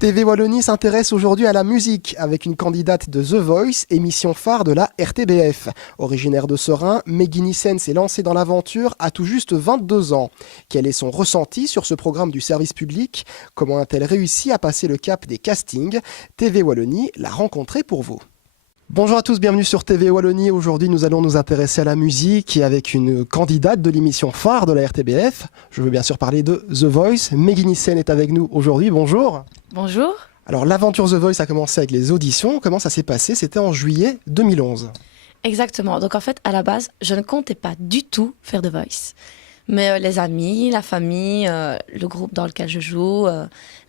TV Wallonie s'intéresse aujourd'hui à la musique avec une candidate de The Voice, émission phare de la RTBF. Originaire de Serein, Meggy Nissen s'est lancée dans l'aventure à tout juste 22 ans. Quel est son ressenti sur ce programme du service public? Comment a-t-elle réussi à passer le cap des castings? TV Wallonie l'a rencontrée pour vous. Bonjour à tous, bienvenue sur TV Wallonie. Aujourd'hui, nous allons nous intéresser à la musique et avec une candidate de l'émission phare de la RTBF. Je veux bien sûr parler de The Voice. Meggy Nissen est avec nous aujourd'hui. Bonjour. Bonjour. Alors, l'aventure The Voice a commencé avec les auditions. Comment ça s'est passé? C'était en juillet 2011. Exactement. Donc en fait, à la base, je ne comptais pas du tout faire The Voice. Mais les amis, la famille, le groupe dans lequel je joue,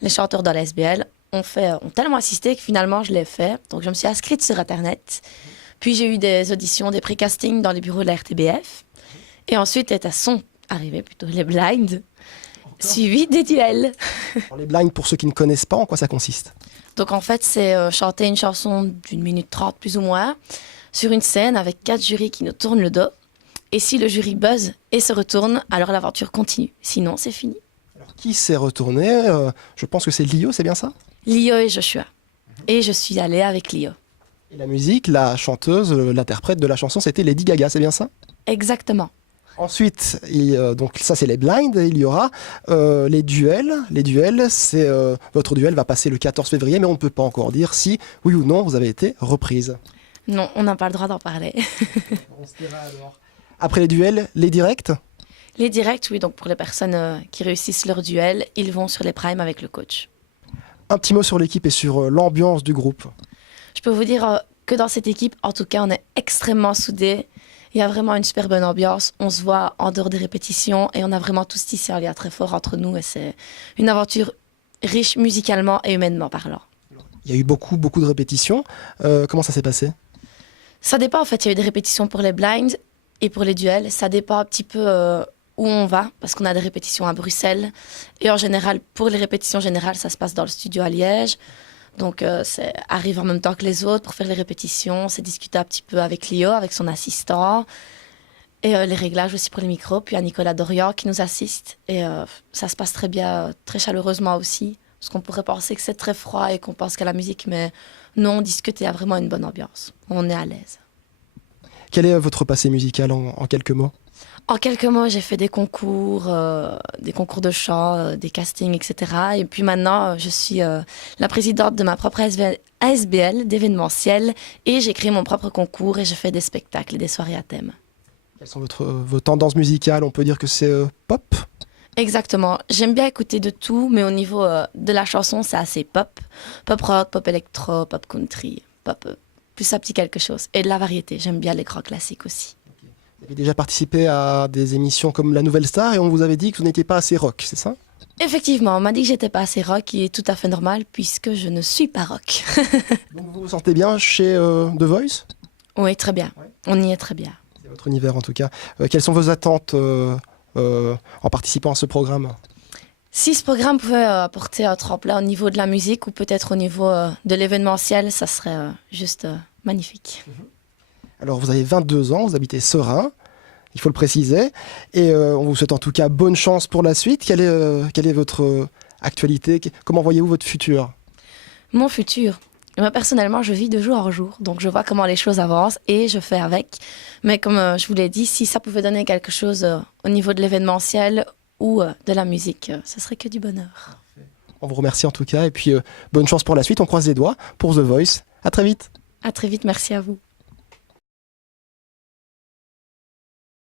les chanteurs de la SBL ont tellement assisté que finalement je l'ai fait. Donc je me suis inscrite sur Internet. Puis j'ai eu des auditions, des pré-castings dans les bureaux de la RTBF. Et ensuite sont arrivés plutôt les blinds, suivis des duels. Alors, les blinds, pour ceux qui ne connaissent pas, en quoi ça consiste? Donc en fait, c'est chanter une chanson d'une minute 30 plus ou moins, sur une scène avec 4 jurys qui nous tournent le dos. Et si le jury buzz et se retourne, alors l'aventure continue. Sinon, c'est fini. Alors, qui s'est retourné? Je pense que c'est Lio, c'est bien ça? Lio et Joshua. Et je suis allée avec Lio. Et la musique, la chanteuse, l'interprète de la chanson, c'était Lady Gaga, c'est bien ça? Exactement. Ensuite, donc ça c'est les blinds, il y aura les duels. Les duels, votre duel va passer le 14 février, mais on ne peut pas encore dire si, oui ou non, vous avez été reprise. Non, on n'a pas le droit d'en parler. On se dira alors. Après les duels, les directs? Les directs, oui, donc pour les personnes qui réussissent leur duel, ils vont sur les primes avec le coach. Un petit mot sur l'équipe et sur l'ambiance du groupe. Je peux vous dire que dans cette équipe, en tout cas, on est extrêmement soudés. Il y a vraiment une super bonne ambiance. On se voit en dehors des répétitions et on a vraiment tous tissé un lien très fort entre nous. Et c'est une aventure riche musicalement et humainement parlant. Il y a eu beaucoup de répétitions. Comment ça s'est passé? Ça dépend en fait. Il y a eu des répétitions pour les blinds et pour les duels. Ça dépend un petit peu où on va parce qu'on a des répétitions à Bruxelles. Et en général, pour les répétitions générales, ça se passe dans le studio à Liège. Donc, c'est arrive en même temps que les autres pour faire les répétitions. C'est discuter un petit peu avec Lio, avec son assistant. Et les réglages aussi pour les micros. Puis à Nicolas Dorian qui nous assiste. Et ça se passe très bien, très chaleureusement aussi. Parce qu'on pourrait penser que c'est très froid et qu'on pense qu'à la musique. Mais non, on discute et il y a vraiment une bonne ambiance. On est à l'aise. Quel est votre passé musical en quelques mots? En quelques mots, j'ai fait des concours de chant, des castings, etc. Et puis maintenant, je suis la présidente de ma propre ASBL d'événementiel et j'ai créé mon propre concours et je fais des spectacles et des soirées à thème. Quelles sont vos tendances musicales? On peut dire que c'est pop? Exactement. J'aime bien écouter de tout, mais au niveau de la chanson, c'est assez pop. Pop rock, pop électro, pop country, pop plus un petit quelque chose. Et de la variété. J'aime bien les grands classiques aussi. Vous avez déjà participé à des émissions comme La Nouvelle Star et on vous avait dit que vous n'étiez pas assez rock, c'est ça? Effectivement, on m'a dit que j'étais pas assez rock, qui est tout à fait normal puisque je ne suis pas rock. Donc vous vous sentez bien chez The Voice? Oui, très bien. Ouais. On y est très bien. C'est votre univers en tout cas. Quelles sont vos attentes en participant à ce programme? Si ce programme pouvait apporter un tremplin au niveau de la musique ou peut-être au niveau de l'événementiel, ça serait juste magnifique. Alors vous avez 22 ans, vous habitez Serein, il faut le préciser, et on vous souhaite en tout cas bonne chance pour la suite. Quelle est votre actualité? Comment voyez-vous votre futur? Mon futur? Moi, personnellement, je vis de jour en jour, donc je vois comment les choses avancent et je fais avec. Mais comme je vous l'ai dit, si ça pouvait donner quelque chose au niveau de l'événementiel ou de la musique, ce serait que du bonheur. On vous remercie en tout cas, et puis bonne chance pour la suite, on croise les doigts pour The Voice. À très vite. À très vite, merci à vous.